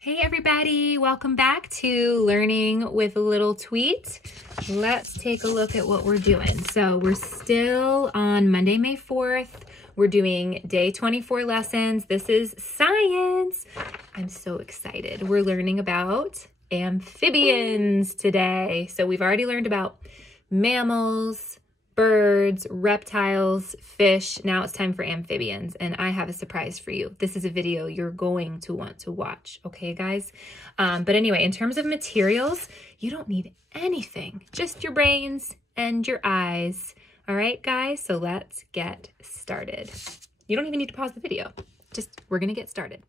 Hey everybody, welcome back to Learning with Little Tweet. Let's take a look at what we're doing. So we're still on Monday, May 4th. We're doing day 24 lessons. This is science. I'm so excited. We're learning about amphibians today. So we've already learned about mammals, birds, reptiles, fish. Now it's time for amphibians, and I have a surprise for you. This is a video you're going to want to watch, okay, guys? But anyway, in terms of materials, you don't need anything, just your brains and your eyes. All right, guys, so let's get started. You don't even need to pause the video. We're gonna get started.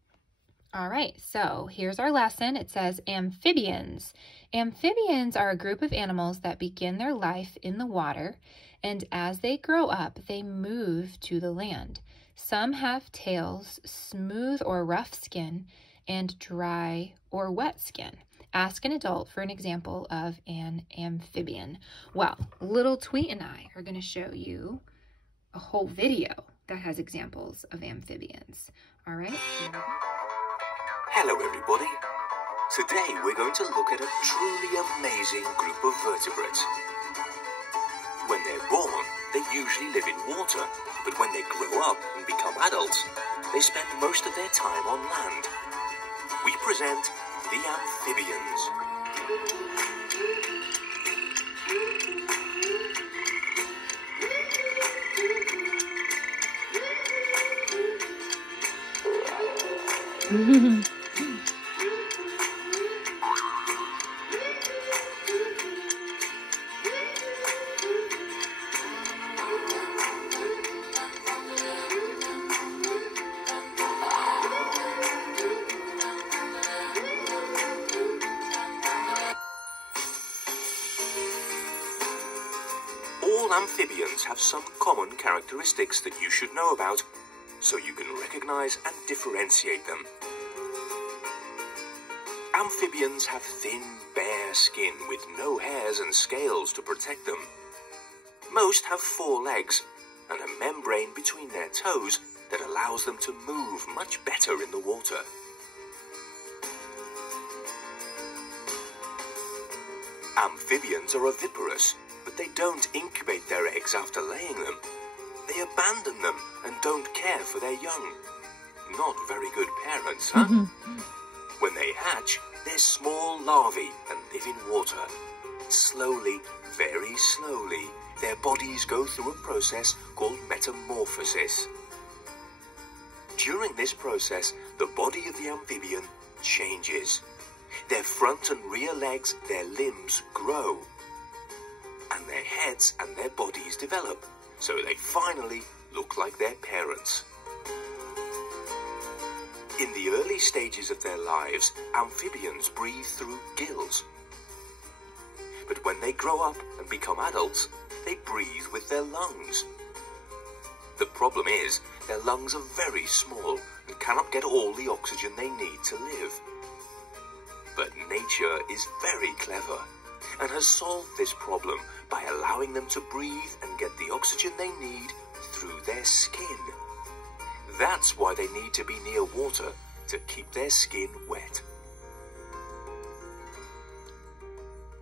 All right, so here's our lesson. It says amphibians. Amphibians are a group of animals that begin their life in the water, and as they grow up, they move to the land. Some have tails, smooth or rough skin, and dry or wet skin. Ask an adult for an example of an amphibian. Well, Little Tweet and I are going to show you a whole video that has examples of amphibians. All right? Hello everybody. Today we're going to look at a truly amazing group of vertebrates. When they're born, they usually live in water, but when they grow up and become adults, they spend most of their time on land. We present the amphibians. All amphibians have some common characteristics that you should know about, so you can recognize and differentiate them. Amphibians have thin, bare skin with no hairs and scales to protect them. Most have 4 legs and a membrane between their toes that allows them to move much better in the water. Amphibians are oviparous, but they don't incubate their eggs after laying them. They abandon them and don't care for their young. Not very good parents, huh? When they hatch, they're small larvae and live in water. Slowly, very slowly, their bodies go through a process called metamorphosis. During this process, the body of the amphibian changes. Their front and rear legs, their limbs grow, and their heads and their bodies develop, so they finally look like their parents. In the early stages of their lives, amphibians breathe through gills. But when they grow up and become adults, they breathe with their lungs. The problem is, their lungs are very small and cannot get all the oxygen they need to live. But nature is very clever and has solved this problem by allowing them to breathe and get the oxygen they need through their skin. That's why they need to be near water to keep their skin wet.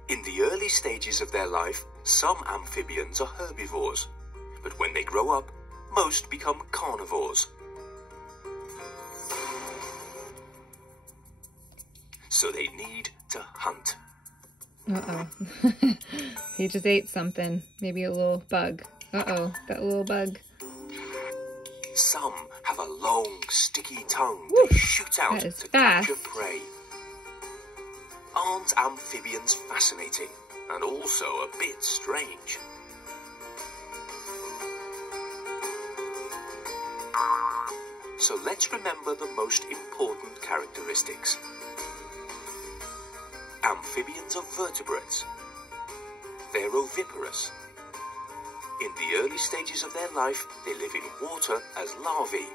In the early stages of their life, some amphibians are herbivores, but when they grow up, most become carnivores. So they need to hunt. Uh-oh. He just ate something. Maybe a little bug. Uh-oh, that little bug. Some have a long, sticky tongue Woo! They shoot out to fast. capture prey. Aren't amphibians fascinating and also a bit strange? So let's remember the most important characteristics. Amphibians are vertebrates. They're oviparous. In the early stages of their life, they live in water as larvae.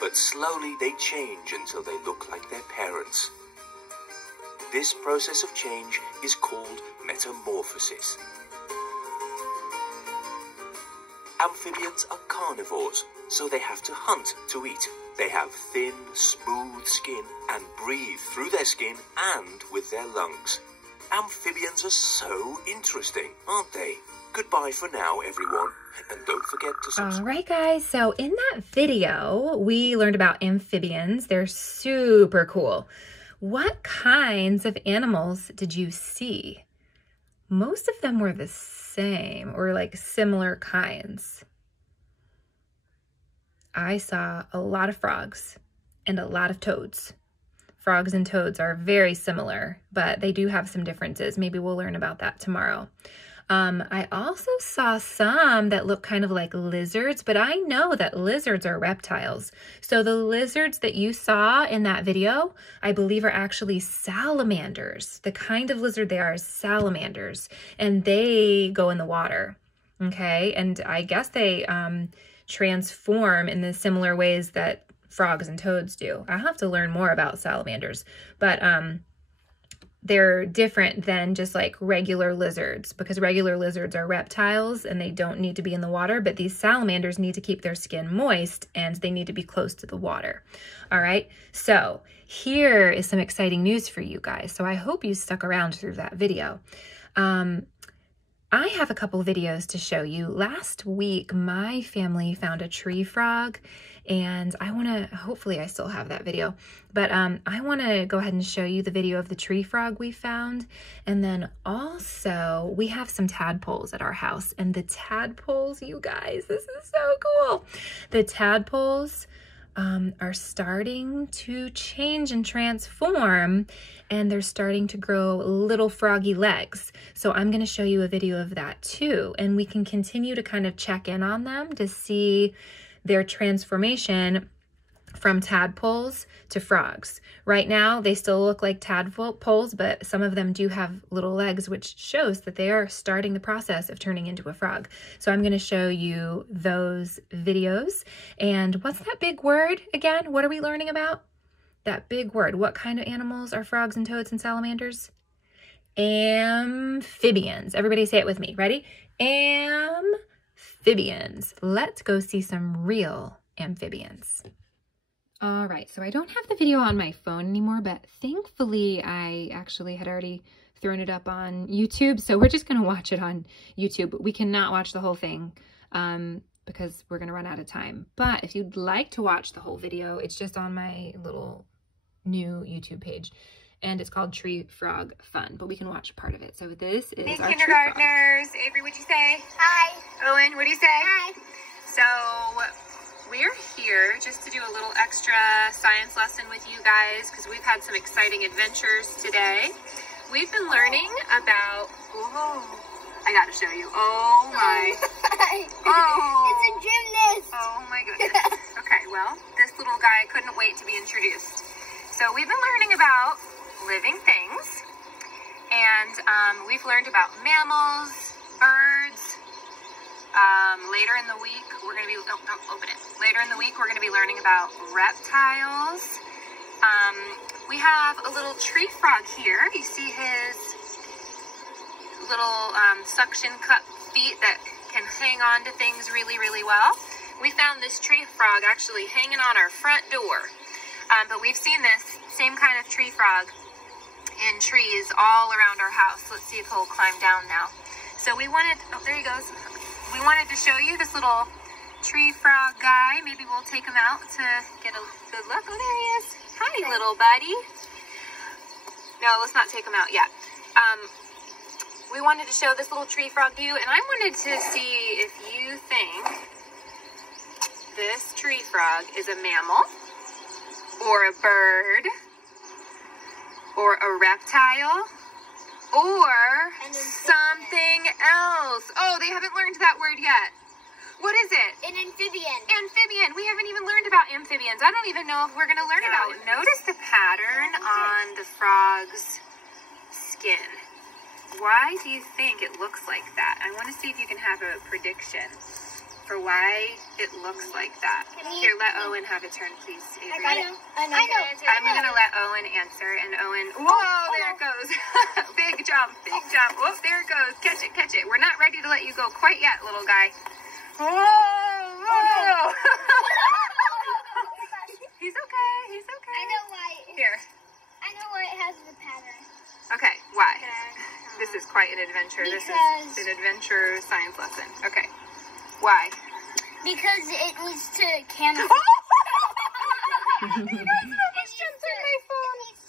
But slowly they change until they look like their parents. This process of change is called metamorphosis. Amphibians are carnivores, so they have to hunt to eat. They have thin, smooth skin and breathe through their skin and with their lungs. Amphibians are so interesting, aren't they? Goodbye for now, everyone. And don't forget to subscribe. All right, guys. So in that video, we learned about amphibians. They're super cool. What kinds of animals did you see? Most of them were the same or like similar kinds. I saw a lot of frogs and a lot of toads. Frogs and toads are very similar, but they do have some differences. Maybe we'll learn about that tomorrow. I also saw some that look kind of like lizards, but I know that lizards are reptiles. So the lizards that you saw in that video, I believe are actually salamanders. The kind of lizard they are is salamanders, and they go in the water, okay? And I guess they transform in the similar ways that frogs and toads do. I'll have to learn more about salamanders, but they're different than just like regular lizards, because regular lizards are reptiles and they don't need to be in the water, but these salamanders need to keep their skin moist and they need to be close to the water. All right, so here is some exciting news for you guys. So I hope you stuck around through that video. I have a couple videos to show you. Last week, my family found a tree frog, and I want to, hopefully I still have that video, but I want to go ahead and show you the video of the tree frog we found. And then also we have some tadpoles at our house, and the tadpoles, you guys, this is so cool. The tadpoles are starting to change and transform, and they're starting to grow little froggy legs. So I'm going to show you a video of that too, and we can continue to kind of check in on them to see their transformation from tadpoles to frogs. Right now, they still look like tadpoles, but some of them do have little legs, which shows that they are starting the process of turning into a frog. So I'm going to show you those videos. And what's that big word again? What are we learning about? That big word. What kind of animals are frogs and toads and salamanders? Amphibians. Everybody say it with me. Ready? Amphibians. Let's go see some real amphibians. All right, so I don't have the video on my phone anymore, but thankfully I actually had already thrown it up on YouTube, so we're just gonna watch it on YouTube. We cannot watch the whole thing because we're gonna run out of time. But if you'd like to watch the whole video, it's just on my little new YouTube page, and it's called Tree Frog Fun, but we can watch part of it. So this is Hey, our kindergartners. Avery, what'd you say? Hi. Owen, what'd you say? Hi. So we're here just to do a little extra science lesson with you guys because we've had some exciting adventures today. We've been learning about, whoa, I gotta show you. Oh my. Oh. It's a gymnast. Oh my goodness. Okay, well, this little guy couldn't wait to be introduced. So we've been learning about living things, and we've learned about mammals, birds. Later in the week, we're going to be, don't open it. Later in the week, we're going to be learning about reptiles. We have a little tree frog here. You see his little suction cup feet that can hang on to things really, really well. We found this tree frog actually hanging on our front door. But we've seen this same kind of tree frog in trees all around our house. Let's see if he'll climb down now. So we wanted, oh, there he goes. We wanted to show you this little tree frog guy. Maybe we'll take him out to get a good look. Oh, there he is. Hi, little buddy. No, let's not take him out yet. We wanted to show this little tree frog to you, and I wanted to see if you think this tree frog is a mammal, or a bird, or a reptile, or something else. Oh, they haven't learned that word yet. What is it? An amphibian. Amphibian. We haven't even learned about amphibians. I don't even know if we're going to learn about it. Notice the pattern on the frog's skin. Why do you think it looks like that? I want to see if you can have a prediction for why it looks like that. Here, let Owen have a turn, please, Avery. I know. I'm going to let Owen answer, and Owen, whoa, there it goes. Big jump, big jump. Whoop, there it goes. Catch it, catch it. We're not ready to let you go quite yet, little guy. Whoa, whoa. Oh! He's okay. He's okay. I know why. Here. I know why it has the pattern. Okay, why? This is quite an adventure. This Because- is an adventure science lesson. Okay. Why? Because it needs to camouflage. It needs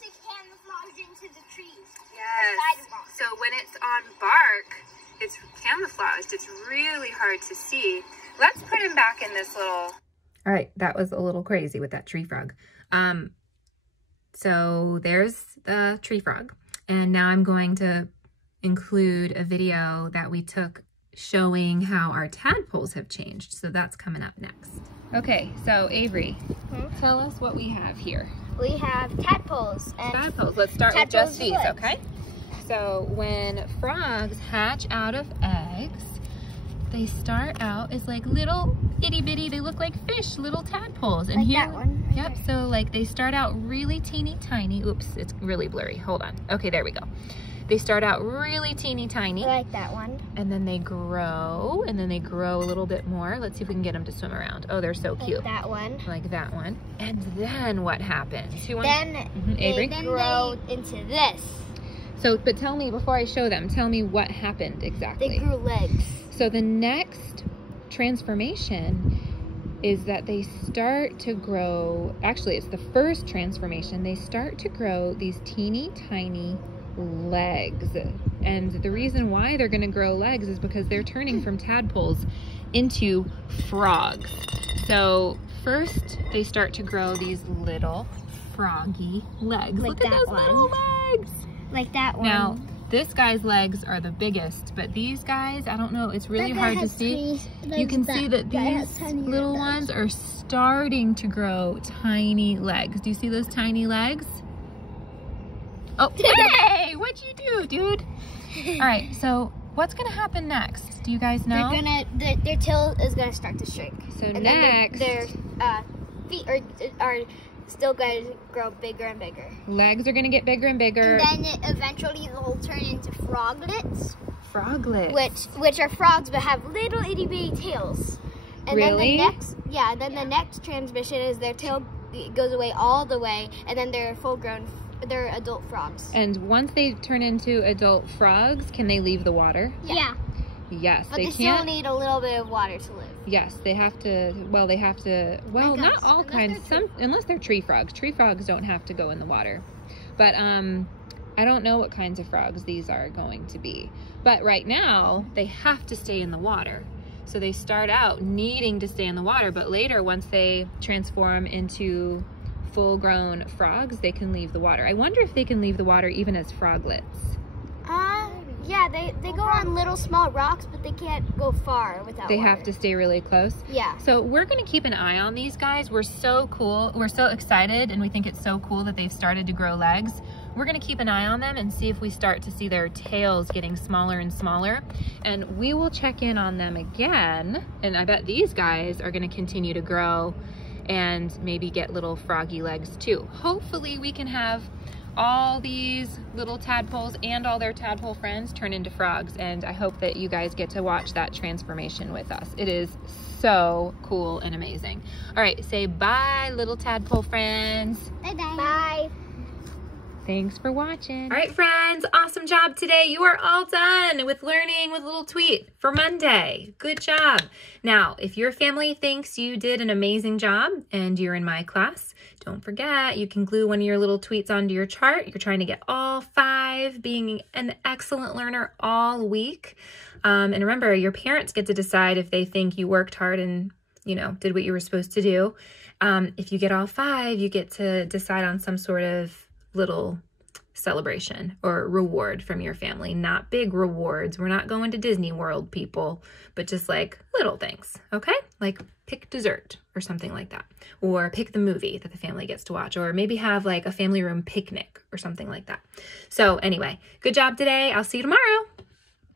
to camouflage into the trees. Yes. Sidewalk. So when it's on bark, it's camouflaged. It's really hard to see. Let's put him back in this little... All right, that was a little crazy with that tree frog. So there's the tree frog. And now I'm going to include a video that we took showing how our tadpoles have changed. So that's coming up next. Okay, so Avery, tell us what we have here. We have tadpoles. And Tadpoles, let's start with Tadpoles just these, legs. okay? So when frogs hatch out of eggs, they start out as like little itty bitty, they look like fish, little tadpoles. And Like here, that one right yep, so like they start out really teeny tiny. Oops, it's really blurry, hold on. Okay, there we go. They start out really teeny tiny, like that one. and then they grow, and then they grow a little bit more. Let's see if we can get them to swim around. Oh, they're so cute. Like that one. Like that one. And then what happens? Who wants? Then Avery? they grow into this. So, but tell me, before I show them, tell me what happened exactly. They grew legs. So the next transformation is that they start to grow, actually it's the first transformation, they start to grow these teeny tiny legs. And the reason why they're gonna grow legs is because they're turning from tadpoles into frogs. So first they start to grow these little froggy legs. Like Look at that those one. little legs. Like that one. Now, this guy's legs are the biggest, but these guys, I don't know, it's really hard to see. You can see that these little ones are starting to grow tiny legs. Do you see those tiny legs? Oh, hey, what'd you do, dude? All right, so what's gonna happen next? Do you guys know? Their tail is gonna start to shrink. So And next, then their feet are still going to grow bigger and bigger. legs are gonna get bigger and bigger. And then eventually they'll turn into froglets, Froglets. which are frogs but have little itty bitty tails. And Really? then the next transmission is their tail goes away all the way, and then they're full grown, they're adult frogs. And once they turn into adult frogs, can they leave the water? Yeah. Yes, But they they still can't. need a little bit of water to live. Yes, they have to, well, Like not us, all unless kinds, they're unless they're tree frogs. Tree frogs don't have to go in the water. But I don't know what kinds of frogs these are going to be. But right now, they have to stay in the water. So they start out needing to stay in the water, but later, once they transform into full-grown frogs, they can leave the water. I wonder if they can leave the water even as froglets. Yeah, they go on little small rocks, but they can't go far without They water. have to stay really close. Yeah. So we're gonna keep an eye on these guys. We're so cool. We're so excited, and we think it's so cool that they've started to grow legs. We're gonna keep an eye on them and see if we start to see their tails getting smaller and smaller. And we will check in on them again. And I bet these guys are gonna continue to grow and maybe get little froggy legs too. Hopefully we can have all these little tadpoles and all their tadpole friends turn into frogs, and I hope that you guys get to watch that transformation with us. It is so cool and amazing. All right, say bye, little tadpole friends. Bye-bye. Bye. Thanks for watching. All right, friends, awesome job today. You are all done with learning with Little Tweet for Monday. Good job. Now, if your family thinks you did an amazing job and you're in my class, don't forget, you can glue one of your little tweets onto your chart. You're trying to get all 5, being an excellent learner all week. And remember, your parents get to decide if they think you worked hard and, you know, did what you were supposed to do. If you get all 5, you get to decide on some sort of little celebration or reward from your family. Not big rewards. We're not going to Disney World, people, but just like little things, okay? Like pick dessert or something like that. Or pick the movie that the family gets to watch. Or maybe have like a family room picnic or something like that. So anyway, good job today. I'll see you tomorrow.